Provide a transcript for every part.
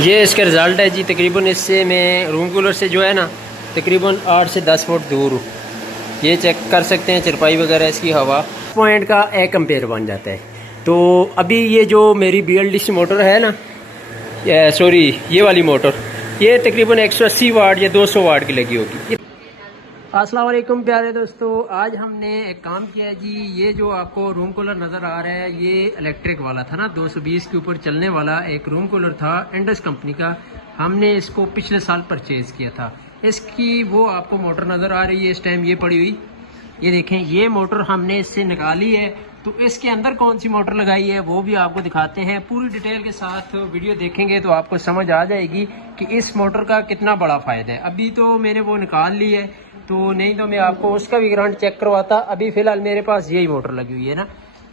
ये इसका रिज़ल्ट है जी। तकरीबन इससे मैं रूम कूलर से जो है ना तकरीबन 8 से 10 फुट दूर हूँ। ये चेक कर सकते हैं चरपाई वगैरह इसकी हवा पॉइंट का 1 एम्पेयर बन जाता है। तो अभी ये जो मेरी BLDC मोटर है ना, सॉरी ये वाली मोटर, ये तकरीबन 180 वाट या 200 वाट की लगी होगी। अस्सलाम वालेकुम प्यारे दोस्तों, आज हमने एक काम किया है जी। ये जो आपको रूम कूलर नज़र आ रहा है ये इलेक्ट्रिक वाला था ना, 220 के ऊपर चलने वाला एक रूम कूलर था इंडस कंपनी का। हमने इसको पिछले साल परचेज़ किया था। इसकी वो आपको मोटर नज़र आ रही है इस टाइम ये पड़ी हुई, ये देखें ये मोटर हमने इससे निकाली है। तो इसके अंदर कौन सी मोटर लगाई है वो भी आपको दिखाते हैं। पूरी डिटेल के साथ वीडियो देखेंगे तो आपको समझ आ जाएगी कि इस मोटर का कितना बड़ा फ़ायदा है। अभी तो मैंने वो निकाल ली है, तो नहीं तो मैं आपको उसका भी ग्रांट चेक करवाता। अभी फ़िलहाल मेरे पास यही मोटर लगी हुई है ना,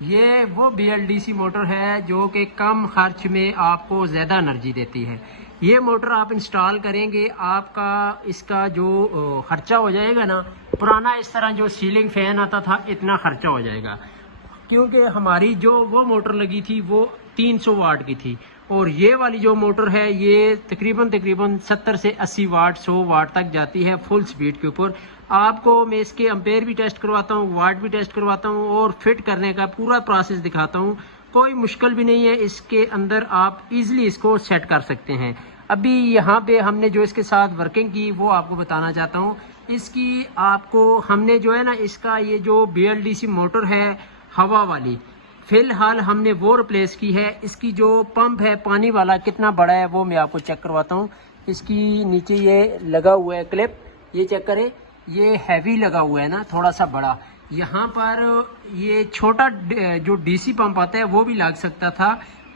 ये वो BLDC मोटर है जो कि कम खर्च में आपको ज़्यादा एनर्जी देती है। ये मोटर आप इंस्टॉल करेंगे, आपका इसका जो खर्चा हो जाएगा ना, पुराना इस तरह जो सीलिंग फ़ैन आता था इतना खर्चा हो जाएगा। क्योंकि हमारी जो वो मोटर लगी थी वो 300 वाट की थी, और ये वाली जो मोटर है ये तकरीबन 70 से 80 वाट 100 वाट तक जाती है फुल स्पीड के ऊपर। आपको मैं इसके एम्पेयर भी टेस्ट करवाता हूँ, वाट भी टेस्ट करवाता हूँ और फिट करने का पूरा प्रोसेस दिखाता हूँ। कोई मुश्किल भी नहीं है, इसके अंदर आप इजीली इसको सेट कर सकते हैं। अभी यहाँ पे हमने जो इसके साथ वर्किंग की वो आपको बताना चाहता हूँ। इसकी आपको हमने जो है ना, इसका ये जो BLDC मोटर है हवा वाली, फिलहाल हमने वो रिप्लेस की है। इसकी जो पंप है पानी वाला कितना बड़ा है वो मैं आपको चेक करवाता हूँ। इसकी नीचे ये लगा हुआ है क्लिप, ये चेक करें, ये हैवी लगा हुआ है ना थोड़ा सा बड़ा। यहाँ पर ये छोटा जो DC पंप आता है वो भी लग सकता था,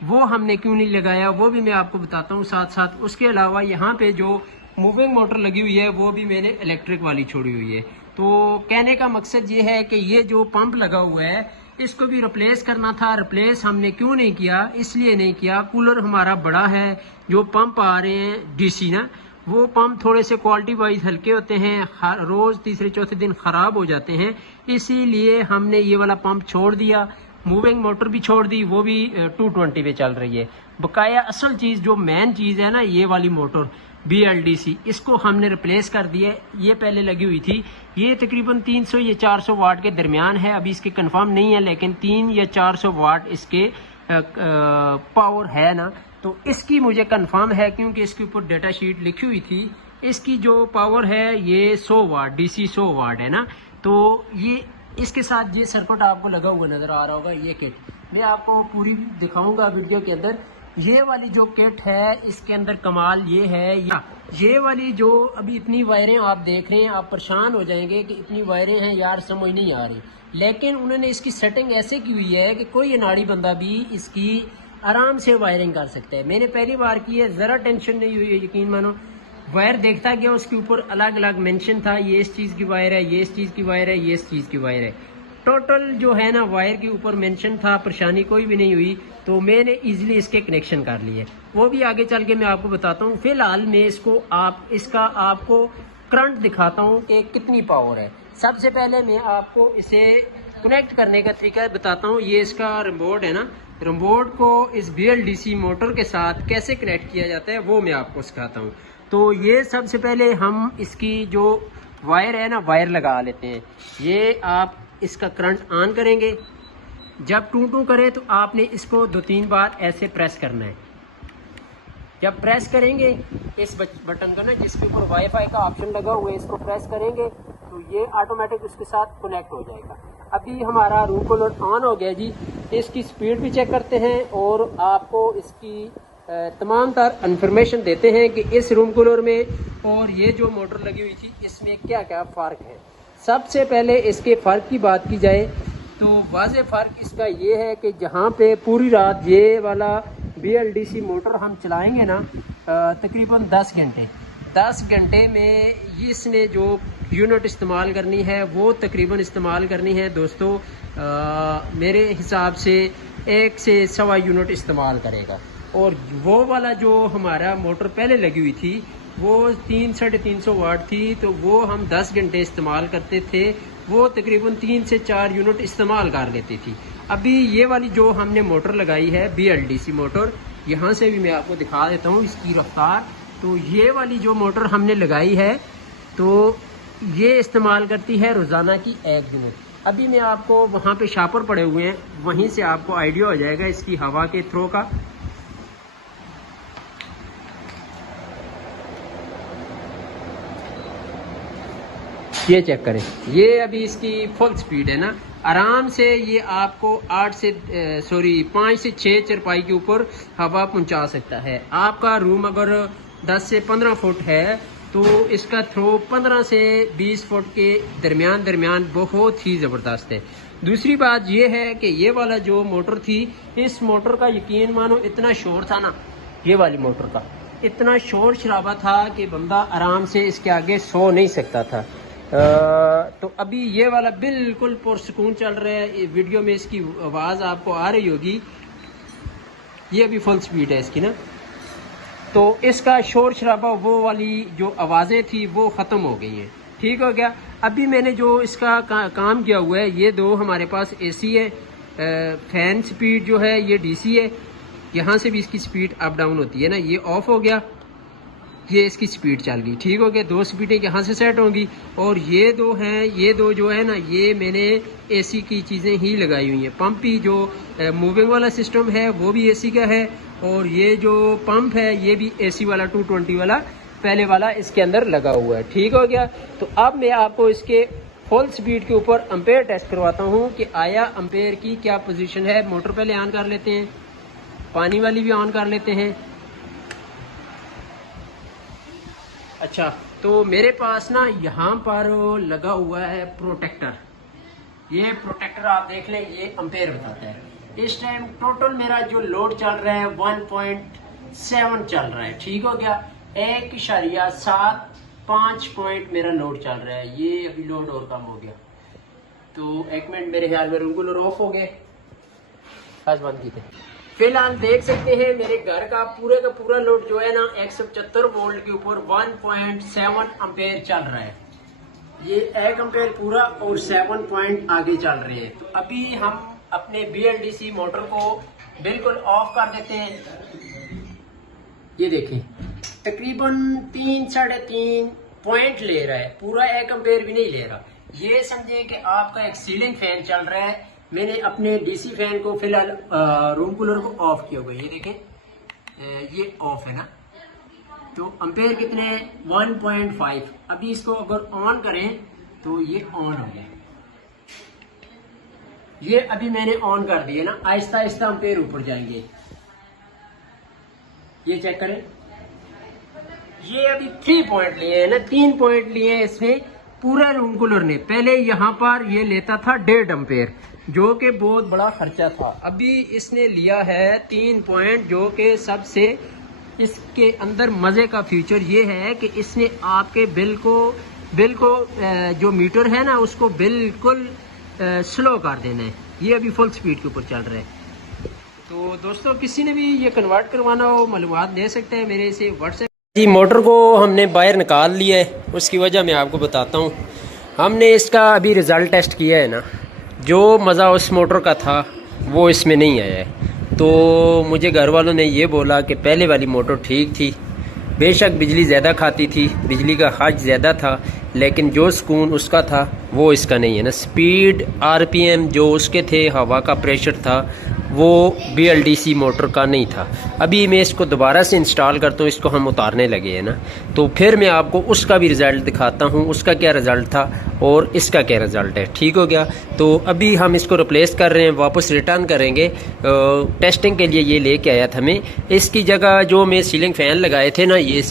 वो हमने क्यों नहीं लगाया वो भी मैं आपको बताता हूँ साथ साथ। उसके अलावा यहाँ पे जो मूविंग मोटर लगी हुई है वो भी मैंने इलेक्ट्रिक वाली छोड़ी हुई है। तो कहने का मकसद ये है कि ये जो पंप लगा हुआ है इसको भी रिप्लेस करना था। रिप्लेस हमने क्यों नहीं किया, इसलिए नहीं किया, कूलर हमारा बड़ा है। जो पंप आ रहे हैं DC ना, वो पंप थोड़े से क्वालिटी वाइज हल्के होते हैं, हर रोज तीसरे चौथे दिन खराब हो जाते हैं, इसीलिए हमने ये वाला पंप छोड़ दिया। मूविंग मोटर भी छोड़ दी, वो भी 220 पे चल रही है। बकाया असल चीज जो मेन चीज है ना, ये वाली मोटर BLDC, इसको हमने रिप्लेस कर दिया। ये पहले लगी हुई थी, ये तकरीबन 300 या 400 वाट के दरमियान है, अभी इसके कंफर्म नहीं है, लेकिन 3 या 400 वाट इसके पावर है ना। तो इसकी मुझे कंफर्म है क्योंकि इसके ऊपर डेटा शीट लिखी हुई थी। इसकी जो पावर है ये 100 वाट DC 100 वाट है ना। तो ये इसके साथ ये सर्किट आपको लगा हुआ नजर आ रहा होगा, ये किट मैं आपको पूरी दिखाऊंगा वीडियो के अंदर। ये वाली जो किट है इसके अंदर कमाल ये है, ये वाली जो अभी इतनी वायरें आप देख रहे हैं, आप परेशान हो जाएंगे कि इतनी वायरें हैं यार, समझ नहीं आ रही। लेकिन उन्होंने इसकी सेटिंग ऐसे की हुई है कि कोई अनाड़ी बंदा भी इसकी आराम से वायरिंग कर सकता है। मैंने पहली बार की है, ज़रा टेंशन नहीं हुई है, यकीन मानो। वायर देखता गया, उसके ऊपर अलग अलग मेंशन था, ये इस चीज़ की वायर है, ये इस चीज़ की वायर है, ये इस चीज़ की वायर है। टोटल जो है ना वायर के ऊपर मेंशन था, परेशानी कोई भी नहीं हुई। तो मैंने इजीली इसके कनेक्शन कर लिए, वो भी आगे चल के मैं आपको बताता हूँ। फिलहाल मैं इसका आपको करंट दिखाता हूँ कि कितनी पावर है। सबसे पहले मैं आपको इसे कनेक्ट करने का तरीका बताता हूँ। ये इसका रिमोट है ना, रिमोट को इस BLDC मोटर के साथ कैसे कनेक्ट किया जाता है वो मैं आपको सिखाता हूँ। तो ये सबसे पहले हम इसकी जो वायर है ना, वायर लगा लेते हैं। ये आप इसका करंट ऑन करेंगे, जब टू करे तो आपने इसको 2-3 बार ऐसे प्रेस करना है। जब प्रेस करेंगे इस बटन का ना, जिसके ऊपर वाईफाई का ऑप्शन लगा हुआ है, इसको प्रेस करेंगे तो ये ऑटोमेटिक उसके साथ कनेक्ट हो जाएगा। अभी हमारा रूम कूलर ऑन हो गया जी। इसकी स्पीड भी चेक करते हैं और आपको इसकी तमाम तर इन्फॉर्मेशन देते हैं कि इस रूम कूलर में और ये जो मोटर लगी हुई थी इसमें क्या क्या फ़र्क है। सबसे पहले इसके फ़र्क की बात की जाए तो वाज़े फ़र्क इसका ये है कि जहाँ पे पूरी रात ये वाला BLDC मोटर हम चलाएंगे ना, तकरीबन 10 घंटे में इसने जो यूनिट इस्तेमाल करनी है वो तकरीबन इस्तेमाल करनी है दोस्तों, मेरे हिसाब से 1 से 1.25 यूनिट इस्तेमाल करेगा। और वो वाला जो हमारा मोटर पहले लगी हुई थी वो 300-350 वाट थी, तो वो हम 10 घंटे इस्तेमाल करते थे, वो तकरीबन 3 से 4 यूनिट इस्तेमाल कर लेती थी। अभी ये वाली जो हमने मोटर लगाई है BLDC मोटर, यहाँ से भी मैं आपको दिखा देता हूँ इसकी रफ्तार। तो ये वाली जो मोटर हमने लगाई है तो ये इस्तेमाल करती है रोज़ाना की 1 यूनिट। अभी मैं आपको वहाँ पे शापर पड़े हुए हैं, वहीं से आपको आइडिया हो जाएगा इसकी हवा के थ्रो का। ये चेक करें, ये अभी इसकी फुल स्पीड है ना, आराम से ये आपको 5 से 6 चरपाई के ऊपर हवा पहुंचा सकता है। आपका रूम अगर 10 से 15 फुट है तो इसका थ्रो 15 से 20 फुट के दरमियान बहुत ही ज़बरदस्त है। दूसरी बात ये है कि ये वाला जो मोटर थी, इस मोटर का यकीन मानो इतना शोर था ना, ये वाली मोटर का इतना शोर शराबा था कि बंदा आराम से इसके आगे सो नहीं सकता था। तो अभी ये वाला बिल्कुल पुरसुकून चल रहा है। वीडियो में इसकी आवाज़ आपको आ रही होगी, ये अभी फुल स्पीड है इसकी ना। तो इसका शोर शराबा, वो वाली जो आवाज़ें थी वो ख़त्म हो गई हैं, ठीक हो गया। अभी मैंने जो इसका काम किया हुआ है, ये 2 हमारे पास एसी है, फैन स्पीड जो है ये डीसी है, यहाँ से भी इसकी स्पीड अप डाउन होती है ना। ये ऑफ हो गया, ये इसकी स्पीड चल गई, ठीक हो गया। 2 स्पीडें यहाँ से सेट होंगी। और ये 2 हैं, ये 2 जो है ना, ये मैंने एसी की चीज़ें ही लगाई हुई हैं। पंप ही जो मूविंग वाला सिस्टम है वो भी एसी का है, और ये जो पंप है ये भी एसी वाला 220 वाला पहले वाला इसके अंदर लगा हुआ है, ठीक हो गया। तो अब मैं आपको इसके फुल स्पीड के ऊपर एम्पेयर टेस्ट करवाता हूँ कि आया एम्पेयर की क्या पोजीशन है। मोटर पहले ऑन कर लेते हैं, पानी वाली भी ऑन कर लेते हैं। अच्छा, तो मेरे पास ना यहाँ पर लगा हुआ है प्रोटेक्टर। ये प्रोटेक्टर आप देख लें, ये एम्पेयर बताता है। इस टाइम टोटल मेरा जो लोड चल रहा है 1.7 चल रहा है, ठीक हो गया। 1.75 पॉइंट मेरा लोड चल रहा है। ये अभी लोड और कम हो गया, तो 1 मिनट मेरे ख्याल में रेगुलर ऑफ हो गए, आज बंद की थे। फिलहाल देख सकते हैं मेरे घर का पूरा लोड जो है ना 175 वोल्ट के ऊपर 1.7 एम्पेयर चल रहा है। ये 1 एम्पेयर पूरा और 7 पॉइंट आगे चल रहे हैं। तो अभी हम अपने BLDC मोटर को बिल्कुल ऑफ कर देते हैं। ये देखें, तकरीबन 3-3.5 पॉइंट ले रहा है, पूरा 1 एम्पेयर भी नहीं ले रहा। ये समझे कि आपका एक सीलिंग फैन चल रहा है। मैंने अपने डीसी फैन को फिलहाल रूम कूलर को ऑफ किया हुआ है, ये देखें, ये ऑफ है ना। तो एम्पेयर कितने हैं? 1.5। अभी इसको अगर ऑन करें तो ये ऑन हो गया। ये अभी मैंने ऑन कर दिया ना, आहिस्ता आहिस्ता एम्पेयर ऊपर जाएंगे। ये चेक करें, ये अभी 3 पॉइंट लिए हैं ना, 3 पॉइंट लिए हैं इसने पूरा रूम कूलर ने। पहले यहाँ पर ये लेता था 1.5 एम्पेयर, जो कि बहुत बड़ा खर्चा था। अभी इसने लिया है 3 पॉइंट, जो कि सबसे इसके अंदर मजे का फीचर ये है कि इसने आपके बिल को जो मीटर है ना उसको बिल्कुल स्लो कर देना है। ये अभी फुल स्पीड के ऊपर चल रहा है। तो दोस्तों, किसी ने भी ये कन्वर्ट करवाना हो मालूमात दे सकते हैं मेरे से व्हाट्सएप। जी, मोटर को हमने बाहर निकाल लिया है, उसकी वजह मैं आपको बताता हूँ। हमने इसका अभी रिज़ल्ट टेस्ट किया है ना, जो मज़ा उस मोटर का था वो इसमें नहीं आया है। तो मुझे घर वालों ने ये बोला कि पहले वाली मोटर ठीक थी, बेशक बिजली ज़्यादा खाती थी, बिजली का खर्च ज़्यादा था, लेकिन जो सुकून उसका था वो इसका नहीं है ना। स्पीड, RPM जो उसके थे, हवा का प्रेशर था, वो BLDC मोटर का नहीं था। अभी मैं इसको दोबारा से इंस्टॉल करता हूँ, इसको हम उतारने लगे हैं ना, तो फिर मैं आपको उसका भी रिज़ल्ट दिखाता हूँ, उसका क्या रिज़ल्ट था और इसका क्या रिज़ल्ट है, ठीक हो गया। तो अभी हम इसको रिप्लेस कर रहे हैं, वापस रिटर्न करेंगे टेस्टिंग के लिए। ये लेके आया था मैं, इसकी जगह जो मैं सीलिंग फ़ैन लगाए थे ना, ये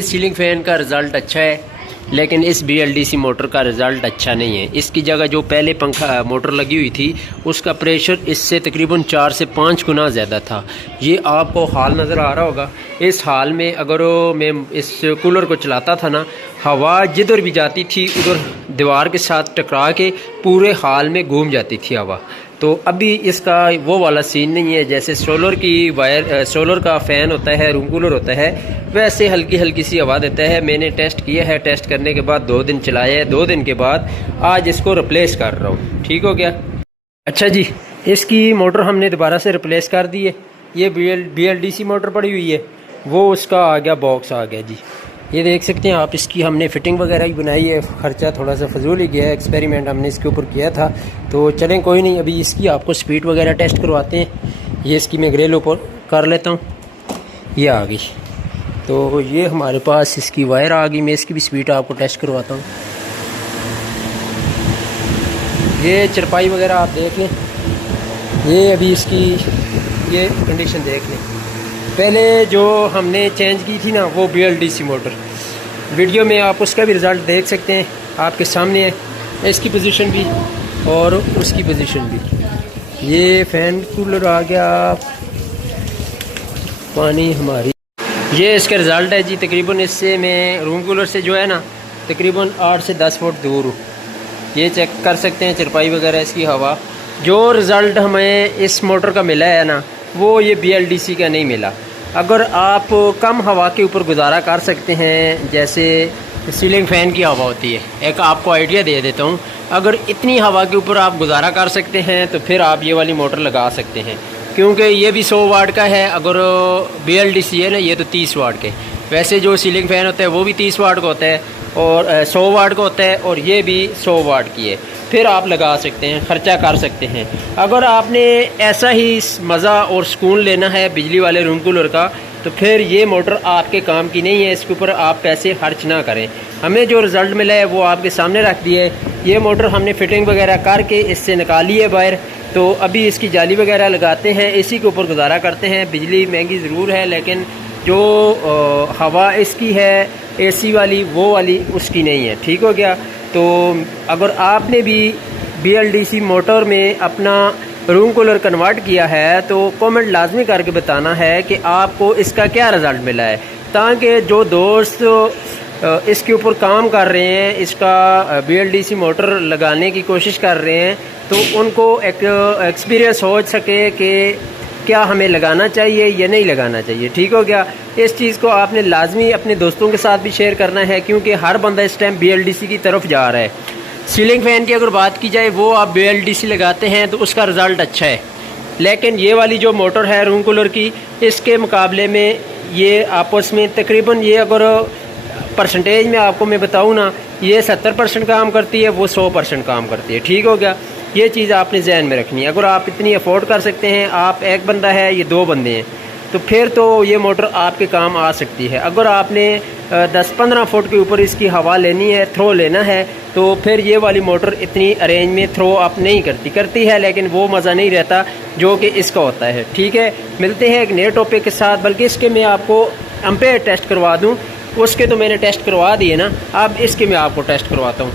सीलिंग फ़ैन का रिज़ल्ट अच्छा है, लेकिन इस BLDC मोटर का रिज़ल्ट अच्छा नहीं है। इसकी जगह जो पहले पंखा मोटर लगी हुई थी उसका प्रेशर इससे तकरीबन 4 से 5 गुना ज़्यादा था। ये आपको हाल नज़र आ रहा होगा। इस हाल में अगर मैं इस कूलर को चलाता था ना, हवा जिधर भी जाती थी उधर दीवार के साथ टकरा के पूरे हाल में घूम जाती थी हवा। तो अभी इसका वो वाला सीन नहीं है, जैसे सोलर का फ़ैन होता है, रूम कूलर होता है, वैसे हल्की हल्की सी हवा देता है। मैंने टेस्ट किया है, टेस्ट करने के बाद 2 दिन चलाया है, 2 दिन के बाद आज इसको रिप्लेस कर रहा हूँ, ठीक हो गया। अच्छा जी, इसकी मोटर हमने दोबारा से रिप्लेस कर दी है। ये BLDC मोटर पड़ी हुई है, वो उसका आ गया बॉक्स आ गया जी। ये देख सकते हैं आप, इसकी हमने फिटिंग वगैरह ही बनाई है, ख़र्चा थोड़ा सा फजूल ही गया है, एक्सपेरिमेंट हमने इसके ऊपर किया था। तो चलें कोई नहीं, अभी इसकी आपको स्पीड वगैरह टेस्ट करवाते हैं। ये इसकी मैं ग्रिल ऊपर कर लेता हूँ, ये आ गई। तो ये हमारे पास इसकी वायर आ गई, मैं इसकी भी स्पीड आपको टेस्ट करवाता हूँ। ये चरपाई वगैरह आप देख लें, ये अभी इसकी ये कंडीशन देख लें। पहले जो हमने चेंज की थी ना वो BLDC मोटर, वीडियो में आप उसका भी रिज़ल्ट देख सकते हैं, आपके सामने है इसकी पोजीशन भी और उसकी पोजीशन भी। ये फ़ैन कूलर आ गया, पानी हमारी, ये इसका रिज़ल्ट है जी। तकरीबन इससे मैं रूम कूलर से जो है ना तकरीबन 8 से 10 फुट दूर हूँ। ये चेक कर सकते हैं चरपाई वगैरह इसकी हवा। जो रिज़ल्ट हमें इस मोटर का मिला है ना वो ये BLDC का नहीं मिला। अगर आप कम हवा के ऊपर गुजारा कर सकते हैं, जैसे सीलिंग फ़ैन की हवा होती है, एक आपको आइडिया दे देता हूँ, अगर इतनी हवा के ऊपर आप गुजारा कर सकते हैं तो फिर आप ये वाली मोटर लगा सकते हैं, क्योंकि ये भी 100 वाट का है। अगर BLDC है ना ये तो 30 वाट के, वैसे जो सीलिंग फ़ैन होता है वो भी 30 वाट का होता है और 100 वाट का होता है, और ये भी 100 वाट की है। फिर आप लगा सकते हैं, ख़र्चा कर सकते हैं। अगर आपने ऐसा ही मज़ा और सुकून लेना है बिजली वाले रूम कूलर का, तो फिर ये मोटर आपके काम की नहीं है, इसके ऊपर आप पैसे खर्च ना करें। हमें जो रिज़ल्ट मिला है वो आपके सामने रख दिया है। ये मोटर हमने फिटिंग वगैरह करके इससे निकाली है बाहर, तो अभी इसकी जाली वगैरह लगाते हैं, इसी के ऊपर गुजारा करते हैं। बिजली महंगी ज़रूर है, लेकिन जो हवा इसकी है AC वाली वो वाली उसकी नहीं है। ठीक हो गया। तो अगर आपने भी BLDC मोटर में अपना रूम कूलर कन्वर्ट किया है तो कमेंट लाजमी करके बताना है कि आपको इसका क्या रिज़ल्ट मिला है, ताकि जो दोस्त इसके ऊपर काम कर रहे हैं, इसका BLDC मोटर लगाने की कोशिश कर रहे हैं, तो उनको एक एक्सपीरियंस हो सके कि क्या हमें लगाना चाहिए या नहीं लगाना चाहिए। ठीक हो गया। इस चीज़ को आपने लाजमी अपने दोस्तों के साथ भी शेयर करना है, क्योंकि हर बंदा इस टाइम BLDC की तरफ जा रहा है। सीलिंग फ़ैन की अगर बात की जाए वो आप BLDC लगाते हैं तो उसका रिज़ल्ट अच्छा है, लेकिन ये वाली जो मोटर है रूम कूलर की, इसके मुकाबले में ये आपस में तकरीबन, ये अगर परसेंटेज में आपको मैं बताऊँ ना, ये 70% काम करती है, वो 100% काम करती है। ठीक हो गया। ये चीज़ आपने जहन में रखनी है। अगर आप इतनी अफोर्ड कर सकते हैं, आप एक बंदा है, ये 2 बंदे हैं, तो फिर तो ये मोटर आपके काम आ सकती है। अगर आपने 10-15 फुट के ऊपर इसकी हवा लेनी है, थ्रो लेना है, तो फिर ये वाली मोटर इतनी अरेंज में थ्रो अप नहीं करती है, लेकिन वो मज़ा नहीं रहता जो कि इसका होता है। ठीक है, मिलते हैं एक नए टॉपिक के साथ। बल्कि इसके मैं आपको एम्पेयर टेस्ट करवा दूँ, उसके तो मैंने टेस्ट करवा दिए ना, अब इसके मैं आपको टेस्ट करवाता हूँ।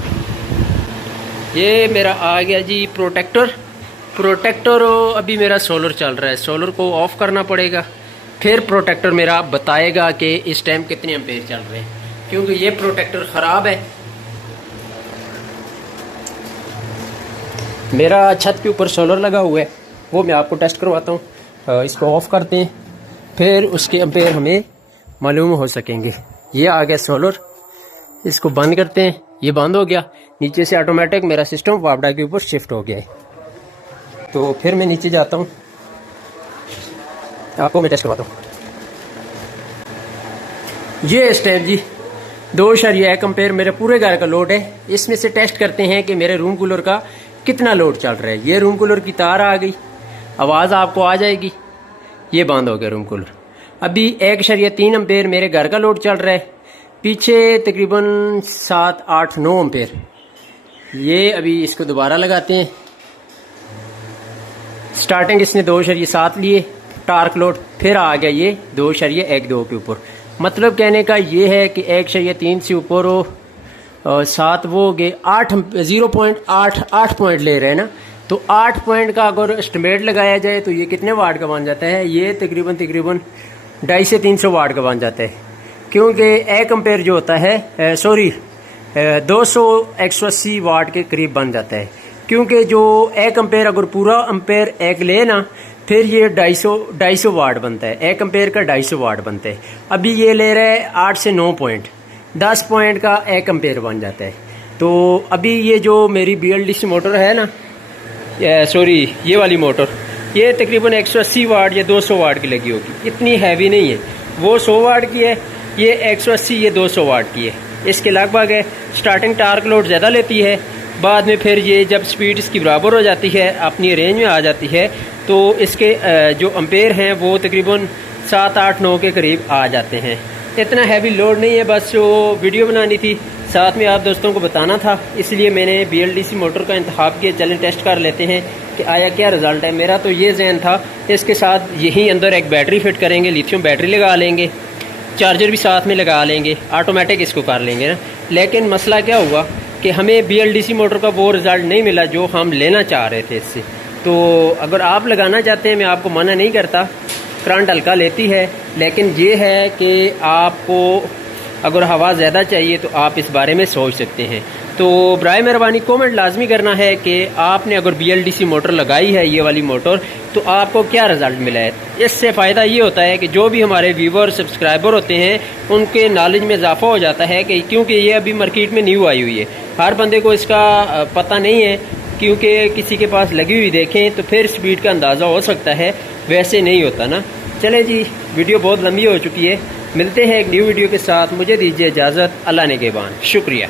ये मेरा आ गया जी प्रोटेक्टर अभी मेरा सोलर चल रहा है, सोलर को ऑफ़ करना पड़ेगा, फिर प्रोटेक्टर मेरा बताएगा कि इस टाइम कितने एम्पेयर चल रहे हैं, क्योंकि ये प्रोटेक्टर ख़राब है। मेरा छत के ऊपर सोलर लगा हुआ है, वो मैं आपको टेस्ट करवाता हूँ। इसको ऑफ़ करते हैं, फिर उसके एम्पेयर हमें मालूम हो सकेंगे। ये आ गया सोलर, इसको बंद करते हैं, ये बंद हो गया। नीचे से ऑटोमेटिक मेरा सिस्टम वापडा के ऊपर शिफ्ट हो गया है। तो फिर मैं नीचे जाता हूँ, आपको मैं टेस्ट करवाता हूँ। ये इस टाइम जी 2.1 एम्पेयर मेरे पूरे घर का लोड है। इसमें से टेस्ट करते हैं कि मेरे रूम कूलर का कितना लोड चल रहा है। ये रूम कूलर की तार आ गई, आवाज़ आपको आ जाएगी। ये बंद हो गया रूम कूलर। अभी 1.3 एम्पेयर मेरे घर का लोड चल रहा है, पीछे तकरीबन 7, 8, 9 एम्पेयर। ये अभी इसको दोबारा लगाते हैं। स्टार्टिंग इसने 2.7 लिए टार्क लोड, फिर आ गया ये 2.12 के ऊपर। मतलब कहने का ये है कि 1.3 से ऊपर हो 7 वो हो गए 0.8 पॉइंट ले रहे हैं ना, तो 8 पॉइंट का अगर एस्टिमेट लगाया जाए तो ये कितने वाट का बन जाता है? ये तकरीबन 250 से 300 वाट का बन जाता है, क्योंकि 1 एम्पेयर जो होता है 200-180 वाट के करीब बन जाता है। क्योंकि जो 1 एम्पेयर अगर पूरा एम्पेयर एक ले ना, फिर ये 250 वाट बनता है। 1 एम्पेयर का 250 वाट बनता है। अभी ये ले रहा है 8 से 9 पॉइंट, 10 पॉइंट का 1 एम्पेयर बन जाता है। तो अभी ये जो मेरी BLDC मोटर है ना, ये वाली मोटर, ये तकरीबन 180 वाट या 200 वाट की लगी होगी, इतनी हैवी नहीं है। वो 100 वाट की है, ये 180 ये 200 वाट की है। इसके लगभग है स्टार्टिंग टार्क लोड ज़्यादा लेती है, बाद में फिर ये जब स्पीड इसकी बराबर हो जाती है, अपनी रेंज में आ जाती है, तो इसके जो अम्पेयर हैं वो तकरीबन 7, 8, 9 के करीब आ जाते हैं। इतना हैवी लोड नहीं है, बस वो वीडियो बनानी थी, साथ में आप दोस्तों को बताना था, इसलिए मैंने BLDC मोटर का इंतखाब किया। चलें टेस्ट कर लेते हैं कि आया क्या रिज़ल्ट है। मेरा तो ये जहन था कि इसके साथ यहीं अंदर एक बैटरी फिट करेंगे, लिथियम बैटरी लगा लेंगे, चार्जर भी साथ में लगा लेंगे, ऑटोमेटिक इसको कर लेंगे ना। लेकिन मसला क्या हुआ कि हमें BLDC मोटर का वो रिज़ल्ट नहीं मिला जो हम लेना चाह रहे थे इससे। तो अगर आप लगाना चाहते हैं, मैं आपको मना नहीं करता, करंट हल्का लेती है, लेकिन ये है कि आपको अगर हवा ज़्यादा चाहिए तो आप इस बारे में सोच सकते हैं। तो बराए मेहरबानी कमेंट लाजमी करना है कि आपने अगर BLDC मोटर लगाई है, ये वाली मोटर, तो आपको क्या रिज़ल्ट मिला है। इससे फ़ायदा ये होता है कि जो भी हमारे व्यूवर सब्सक्राइबर होते हैं उनके नॉलेज में इजाफा हो जाता है, कि क्योंकि ये अभी मार्केट में न्यू आई हुई है, हर बंदे को इसका पता नहीं है, क्योंकि किसी के पास लगी हुई देखें तो फिर स्पीड का अंदाज़ा हो सकता है, वैसे नहीं होता ना। चले जी, वीडियो बहुत लंबी हो चुकी है, मिलते हैं एक न्यू वीडियो के साथ। मुझे दीजिए इजाज़त, अल्लाह ने के बान, शुक्रिया।